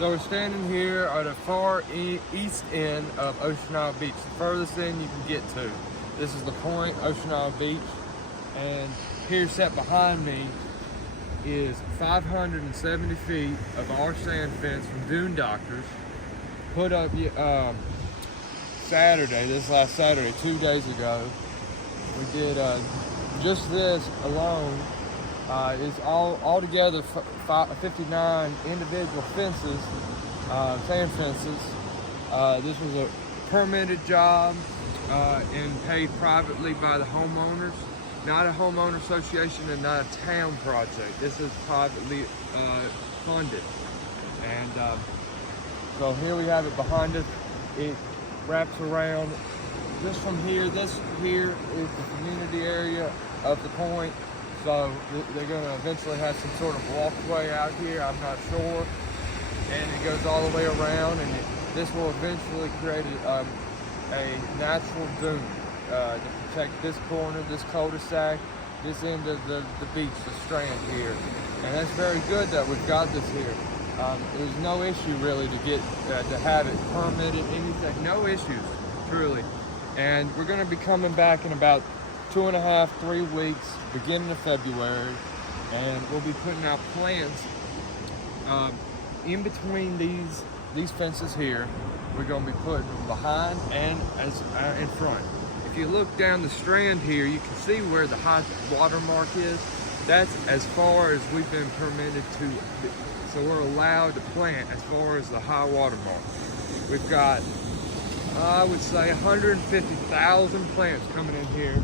So we're standing here at the far east end of Ocean Isle Beach, the furthest end you can get to. This is the point, Ocean Isle Beach, and here set behind me is 570 feet of our sand fence from Dune Doctors, put up Saturday, this last Saturday, 2 days ago. We did just this alone is all together 59 individual fences, sand fences. This was a permitted job and paid privately by the homeowners, not a homeowner association and not a town project. This is privately funded. And so here we have it behind us. It wraps around just from here. This here is the community area of the point. So they're going to eventually have some sort of walkway out here, I'm not sure. And it goes all the way around, and this will eventually create a natural dune to protect this corner, this cul-de-sac, this end of the beach, the strand here. And that's very good that we've got this here. There's no issue really to get to have it permitted, anything, no issues, truly. And we're going to be coming back in about 2.5, 3 weeks, beginning of February, and we'll be putting out plants in between these fences here. We're going to be putting them behind and in front. If you look down the strand here, you can see where the high water mark is. That's as far as we've been permitted to, so we're allowed to plant as far as the high water mark. We've got, I would say, 150,000 plants coming in here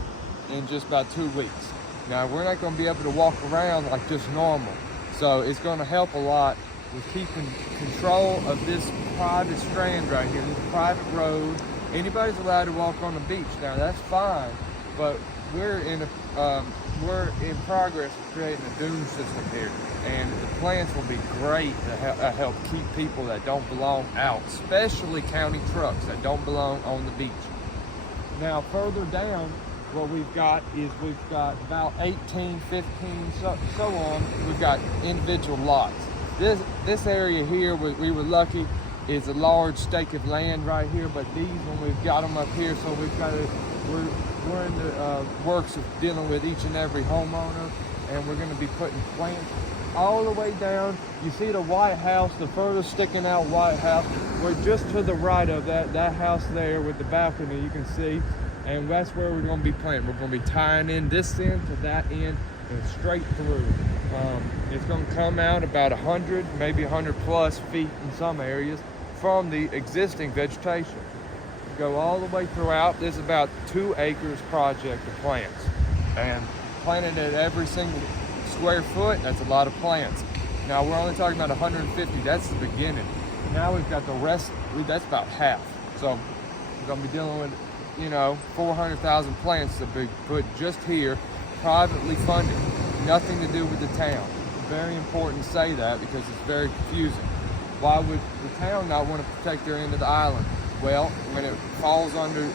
in just about 2 weeks. Now, we're not going to be able to walk around like just normal, so it's going to help a lot with keeping control of this private strand right here, this private road. Anybody's allowed to walk on the beach. Now, that's fine, but we're in progress of creating a dune system here, and the plants will be great to help keep people that don't belong out, especially county trucks that don't belong on the beach. Now, further down, what we've got is we've got about 18, 15, so on. We've got individual lots. This area here, we were lucky, is a large stake of land right here, but these, when we've got them up here, so we're in the works of dealing with each and every homeowner, and we're going to be putting plants all the way down. You see the White House, the furthest sticking out White House. We're just to the right of that house there with the balcony, you can see. And that's where we're going to be planting. We're going to be tying in this end to that end and straight through. It's going to come out about 100, maybe 100 plus feet in some areas from the existing vegetation. Go all the way throughout. This is about 2 acres project of plants. And planted at every single square foot, that's a lot of plants. Now we're only talking about 150, that's the beginning. Now we've got the rest, that's about half. So we're going to be dealing with 400,000 plants to be put just here, privately funded, nothing to do with the town. Very important to say that because it's very confusing. Why would the town not want to protect their end of the island? Well, when it falls under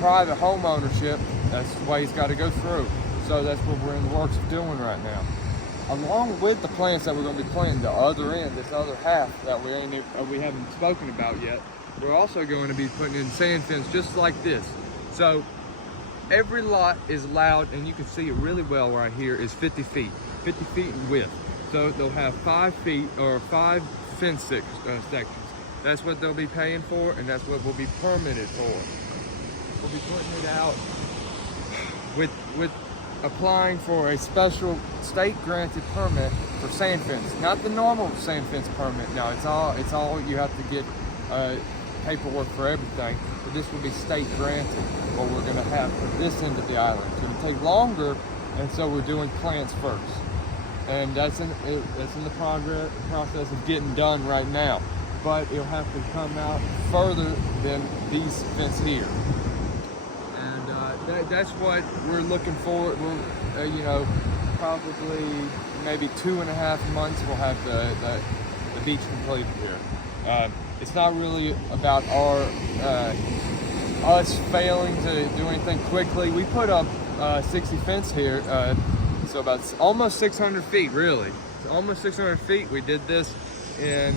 private home ownership, that's the way it's got to go through. So that's what we're in the works of doing right now. Along with the plants that we're going to be planting, the other end, this other half that we haven't spoken about yet, we're also going to be putting in sand fence just like this. So every lot is allowed, and you can see it really well right here, is 50 feet in width. So they'll have 5 feet or 5 fence sections. That's what they'll be paying for, and that's what we'll be permitted for. We'll be putting it out with applying for a special state granted permit for sand fence, not the normal sand fence permit. No, it's all you have to get paperwork for everything, but this will be state granted. What we're going to have for this end of the island. It's going to take longer, and so we're doing plants first, and that's in the process of getting done right now. But it'll have to come out further than these fence here, and that's what we're looking for. We'll, probably maybe 2.5 months we'll have the beach completed here. It's not really about us failing to do anything quickly. We put up 60 fence here, so about almost 600 feet really. It's almost 600 feet. We did this in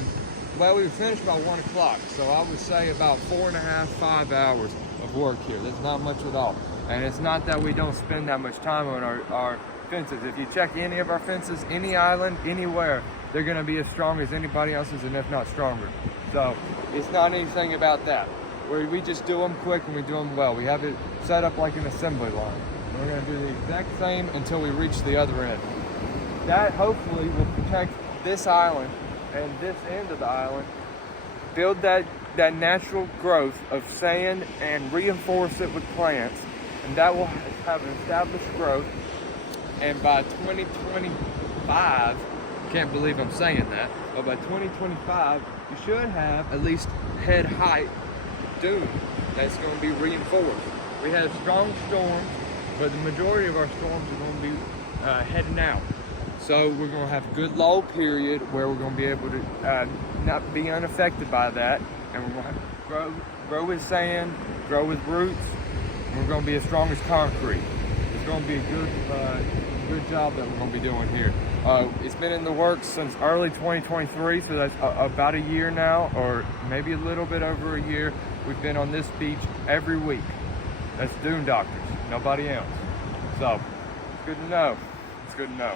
Well, we finished by 1 o'clock, so I would say about 4.5, 5 hours of work here. That's not much at all. And it's not that we don't spend that much time on our fences. If you check any of our fences, any island, anywhere, they're gonna be as strong as anybody else's, and if not stronger. So it's not anything about that. We just do them quick and we do them well. We have it set up like an assembly line. We're gonna do the exact same until we reach the other end. That hopefully will protect this island and this end of the island, build that natural growth of sand and reinforce it with plants, and that will have an established growth. And by 2025, can't believe I'm saying that, but by 2025, you should have at least head height dune that's going to be reinforced. We have strong storms, but the majority of our storms are going to be heading out. So we're going to have a good lull period where we're going to be able to not be unaffected by that, and we're going to grow with sand, grow with roots, and we're going to be as strong as concrete. It's going to be a good job that we're going to be doing here. It's been in the works since early 2023, so that's about a year now, or maybe a little bit over a year. We've been on this beach every week. That's dune doctors, nobody else. So it's good to know. It's good to know.